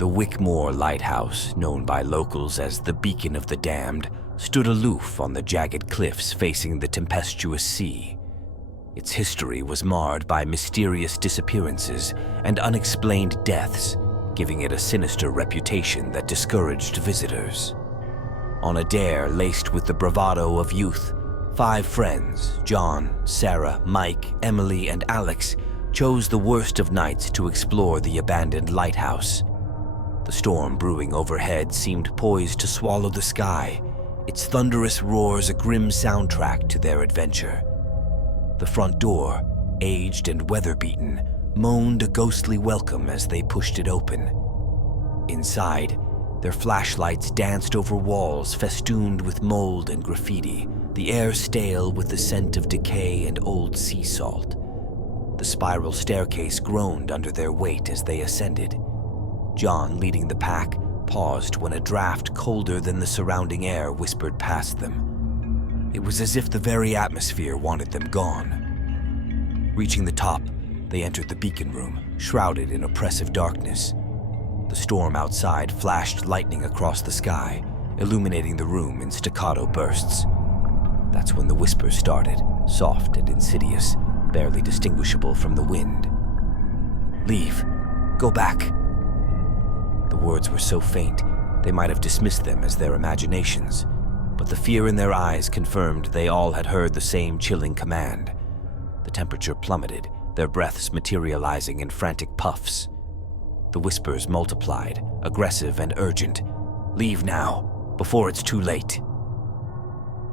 The Wickmore Lighthouse, known by locals as the Beacon of the Damned, stood aloof on the jagged cliffs facing the tempestuous sea. Its history was marred by mysterious disappearances and unexplained deaths, giving it a sinister reputation that discouraged visitors. On a dare laced with the bravado of youth, 5 friends, John, Sarah, Mike, Emily, and Alex, chose the worst of nights to explore the abandoned lighthouse. The storm brewing overhead seemed poised to swallow the sky, its thunderous roars a grim soundtrack to their adventure. The front door, aged and weather-beaten, moaned a ghostly welcome as they pushed it open. Inside, their flashlights danced over walls festooned with mold and graffiti, the air stale with the scent of decay and old sea salt. The spiral staircase groaned under their weight as they ascended. John, leading the pack, paused when a draft colder than the surrounding air whispered past them. It was as if the very atmosphere wanted them gone. Reaching the top, they entered the beacon room, shrouded in oppressive darkness. The storm outside flashed lightning across the sky, illuminating the room in staccato bursts. That's when the whispers started, soft and insidious, barely distinguishable from the wind. "Leave. Go back." The words were so faint, they might have dismissed them as their imaginations, but the fear in their eyes confirmed they all had heard the same chilling command. The temperature plummeted, their breaths materializing in frantic puffs. The whispers multiplied, aggressive and urgent. "Leave now, before it's too late."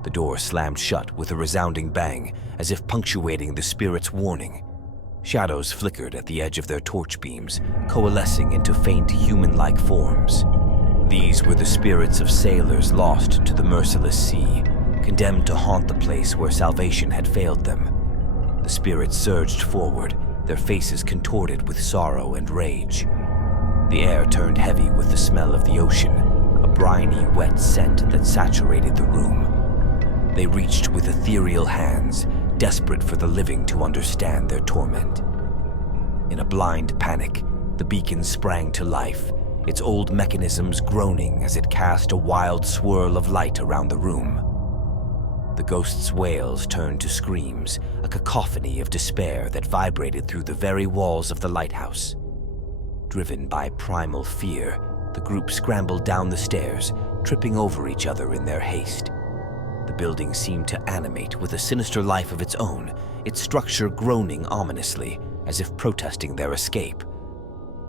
The door slammed shut with a resounding bang, as if punctuating the spirit's warning. Shadows flickered at the edge of their torch beams, coalescing into faint human-like forms. These were the spirits of sailors lost to the merciless sea, condemned to haunt the place where salvation had failed them. The spirits surged forward, their faces contorted with sorrow and rage. The air turned heavy with the smell of the ocean, a briny, wet scent that saturated the room. They reached with ethereal hands, desperate for the living to understand their torment. In a blind panic, the beacon sprang to life, its old mechanisms groaning as it cast a wild swirl of light around the room. The ghost's wails turned to screams, a cacophony of despair that vibrated through the very walls of the lighthouse. Driven by primal fear, the group scrambled down the stairs, tripping over each other in their haste. The building seemed to animate with a sinister life of its own, its structure groaning ominously, as if protesting their escape.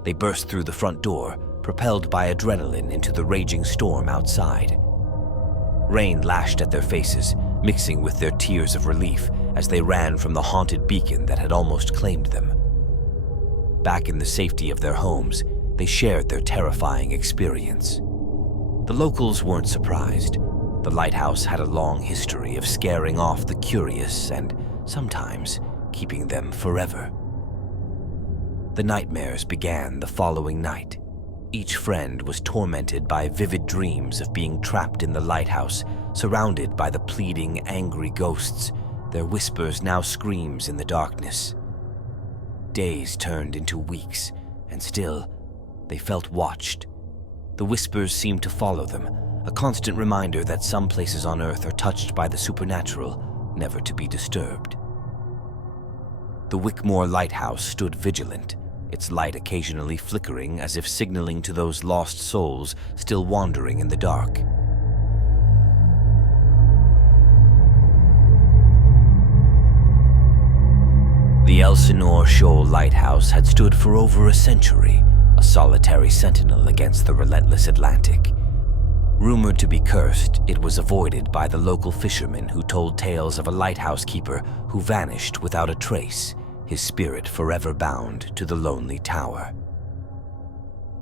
They burst through the front door, propelled by adrenaline into the raging storm outside. Rain lashed at their faces, mixing with their tears of relief as they ran from the haunted beacon that had almost claimed them. Back in the safety of their homes, they shared their terrifying experience. The locals weren't surprised. The lighthouse had a long history of scaring off the curious and, sometimes, keeping them forever. The nightmares began the following night. Each friend was tormented by vivid dreams of being trapped in the lighthouse, surrounded by the pleading, angry ghosts, their whispers now screams in the darkness. Days turned into weeks, and still, they felt watched. The whispers seemed to follow them, a constant reminder that some places on Earth are touched by the supernatural, never to be disturbed. The Wickmore Lighthouse stood vigilant, its light occasionally flickering as if signaling to those lost souls still wandering in the dark. The Elsinore Shoal Lighthouse had stood for over a century, a solitary sentinel against the relentless Atlantic. Rumored to be cursed, it was avoided by the local fishermen who told tales of a lighthouse keeper who vanished without a trace, his spirit forever bound to the lonely tower.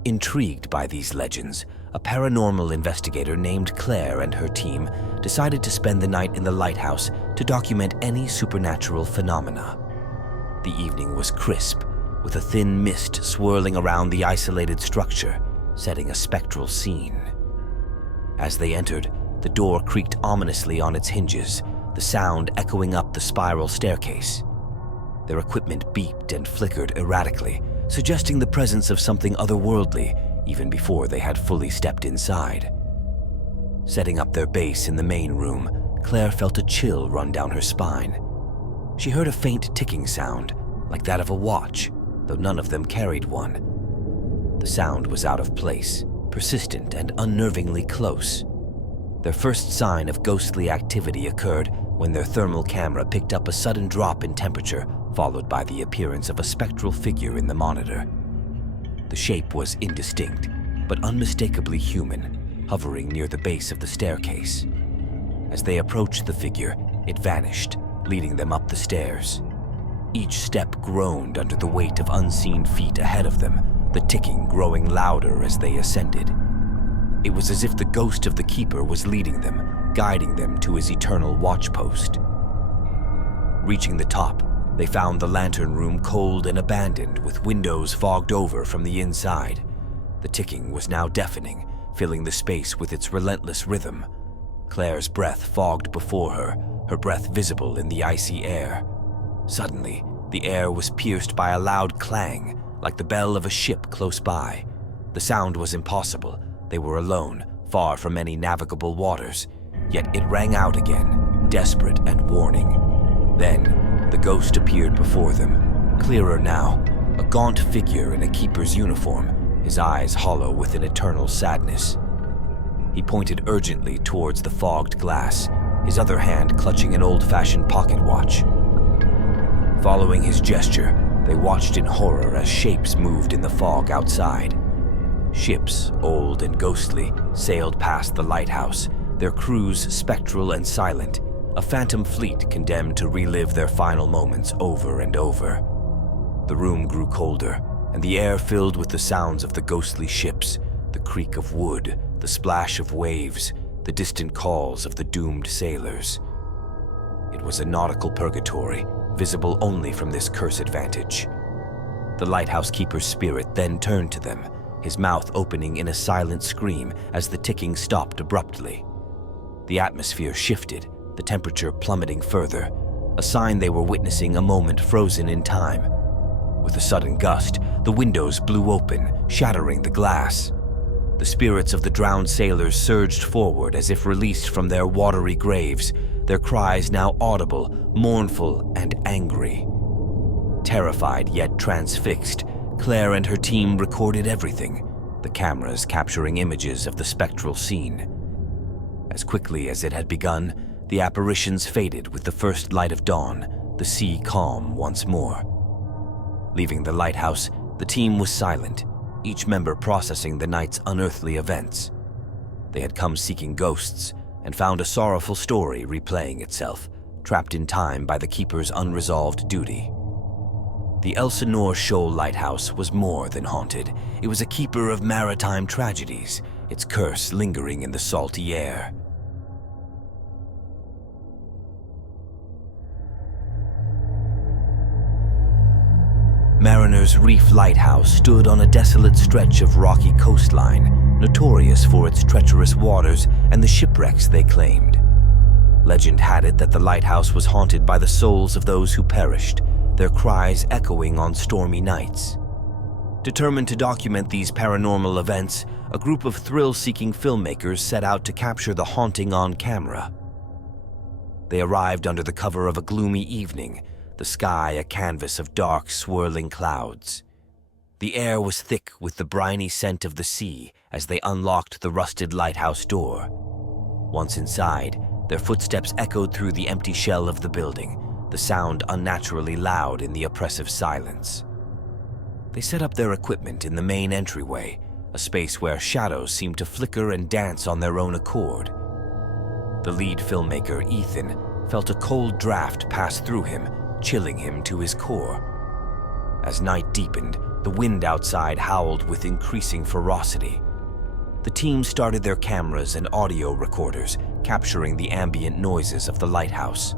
Intrigued by these legends, a paranormal investigator named Claire and her team decided to spend the night in the lighthouse to document any supernatural phenomena. The evening was crisp, with a thin mist swirling around the isolated structure, setting a spectral scene. As they entered, the door creaked ominously on its hinges, the sound echoing up the spiral staircase. Their equipment beeped and flickered erratically, suggesting the presence of something otherworldly, even before they had fully stepped inside. Setting up their base in the main room, Claire felt a chill run down her spine. She heard a faint ticking sound, like that of a watch, though none of them carried one. The sound was out of place, persistent and unnervingly close. Their first sign of ghostly activity occurred when their thermal camera picked up a sudden drop in temperature, followed by the appearance of a spectral figure in the monitor. The shape was indistinct, but unmistakably human, hovering near the base of the staircase. As they approached the figure, it vanished, leading them up the stairs. Each step groaned under the weight of unseen feet ahead of them, the ticking growing louder as they ascended. It was as if the ghost of the keeper was leading them, guiding them to his eternal watchpost. Reaching the top, they found the lantern room cold and abandoned, with windows fogged over from the inside. The ticking was now deafening, filling the space with its relentless rhythm. Claire's breath fogged before her, her breath visible in the icy air. Suddenly, the air was pierced by a loud clang, like the bell of a ship close by. The sound was impossible. They were alone, far from any navigable waters. Yet it rang out again, desperate and warning. Then, the ghost appeared before them, clearer now, a gaunt figure in a keeper's uniform, his eyes hollow with an eternal sadness. He pointed urgently towards the fogged glass, his other hand clutching an old-fashioned pocket watch. Following his gesture, they watched in horror as shapes moved in the fog outside. Ships, old and ghostly, sailed past the lighthouse, their crews spectral and silent, a phantom fleet condemned to relive their final moments over and over. The room grew colder, and the air filled with the sounds of the ghostly ships, the creak of wood, the splash of waves, the distant calls of the doomed sailors. It was a nautical purgatory, visible only from this cursed vantage. The lighthouse keeper's spirit then turned to them, his mouth opening in a silent scream as the ticking stopped abruptly. The atmosphere shifted, the temperature plummeting further, a sign they were witnessing a moment frozen in time. With a sudden gust, the windows blew open, shattering the glass. The spirits of the drowned sailors surged forward as if released from their watery graves, their cries now audible, mournful, and angry. Terrified yet transfixed, Claire and her team recorded everything, the cameras capturing images of the spectral scene. As quickly as it had begun, the apparitions faded with the first light of dawn, the sea calm once more. Leaving the lighthouse, the team was silent, each member processing the night's unearthly events. They had come seeking ghosts and found a sorrowful story replaying itself, trapped in time by the keeper's unresolved duty. The Elsinore Shoal Lighthouse was more than haunted. It was a keeper of maritime tragedies, its curse lingering in the salty air. Mariner's Reef Lighthouse stood on a desolate stretch of rocky coastline, notorious for its treacherous waters and the shipwrecks they claimed. Legend had it that the lighthouse was haunted by the souls of those who perished, their cries echoing on stormy nights. Determined to document these paranormal events, a group of thrill-seeking filmmakers set out to capture the haunting on camera. They arrived under the cover of a gloomy evening, the sky a canvas of dark, swirling clouds. The air was thick with the briny scent of the sea as they unlocked the rusted lighthouse door. Once inside, their footsteps echoed through the empty shell of the building, the sound unnaturally loud in the oppressive silence. They set up their equipment in the main entryway, a space where shadows seemed to flicker and dance on their own accord. The lead filmmaker, Ethan, felt a cold draft pass through him, chilling him to his core. As night deepened, the wind outside howled with increasing ferocity. The team started their cameras and audio recorders, capturing the ambient noises of the lighthouse.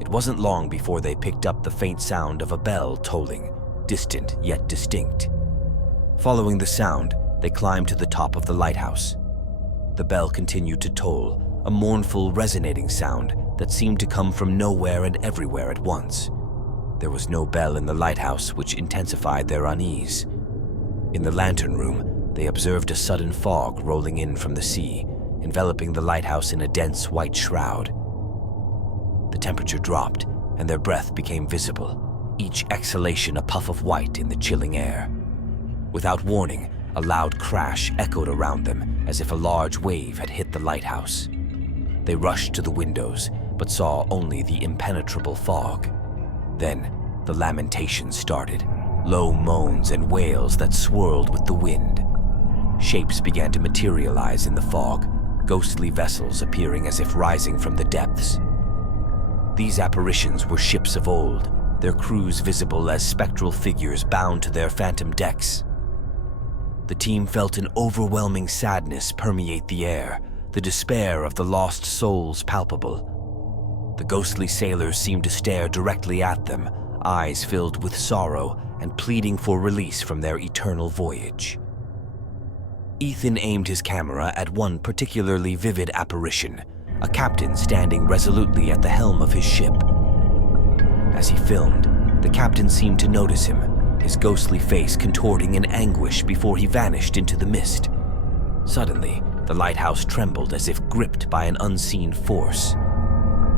It wasn't long before they picked up the faint sound of a bell tolling, distant yet distinct. Following the sound, they climbed to the top of the lighthouse. The bell continued to toll, a mournful, resonating sound that seemed to come from nowhere and everywhere at once. There was no bell in the lighthouse, which intensified their unease. In the lantern room, they observed a sudden fog rolling in from the sea, enveloping the lighthouse in a dense white shroud. The temperature dropped, and their breath became visible, each exhalation a puff of white in the chilling air. Without warning, a loud crash echoed around them as if a large wave had hit the lighthouse. They rushed to the windows, but saw only the impenetrable fog. Then, the lamentations started, low moans and wails that swirled with the wind. Shapes began to materialize in the fog, ghostly vessels appearing as if rising from the depths. These apparitions were ships of old, their crews visible as spectral figures bound to their phantom decks. The team felt an overwhelming sadness permeate the air, the despair of the lost souls palpable. The ghostly sailors seemed to stare directly at them, eyes filled with sorrow and pleading for release from their eternal voyage. Ethan aimed his camera at one particularly vivid apparition, a captain standing resolutely at the helm of his ship. As he filmed, the captain seemed to notice him, his ghostly face contorting in anguish before he vanished into the mist. Suddenly, the lighthouse trembled as if gripped by an unseen force.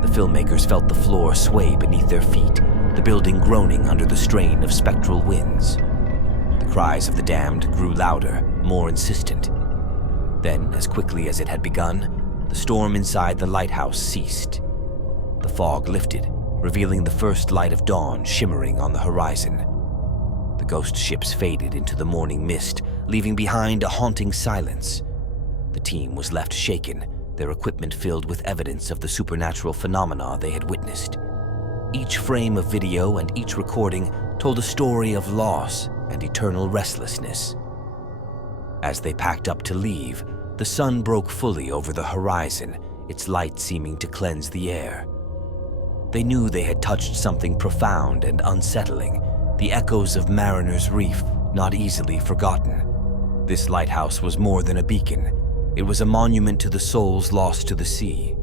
The filmmakers felt the floor sway beneath their feet, the building groaning under the strain of spectral winds. The cries of the damned grew louder, more insistent. Then, as quickly as it had begun, the storm inside the lighthouse ceased. The fog lifted, revealing the first light of dawn shimmering on the horizon. The ghost ships faded into the morning mist, leaving behind a haunting silence. The team was left shaken, their equipment filled with evidence of the supernatural phenomena they had witnessed. Each frame of video and each recording told a story of loss and eternal restlessness. As they packed up to leave, the sun broke fully over the horizon, its light seeming to cleanse the air. They knew they had touched something profound and unsettling, the echoes of Mariner's Reef, not easily forgotten. This lighthouse was more than a beacon. It was a monument to the souls lost to the sea.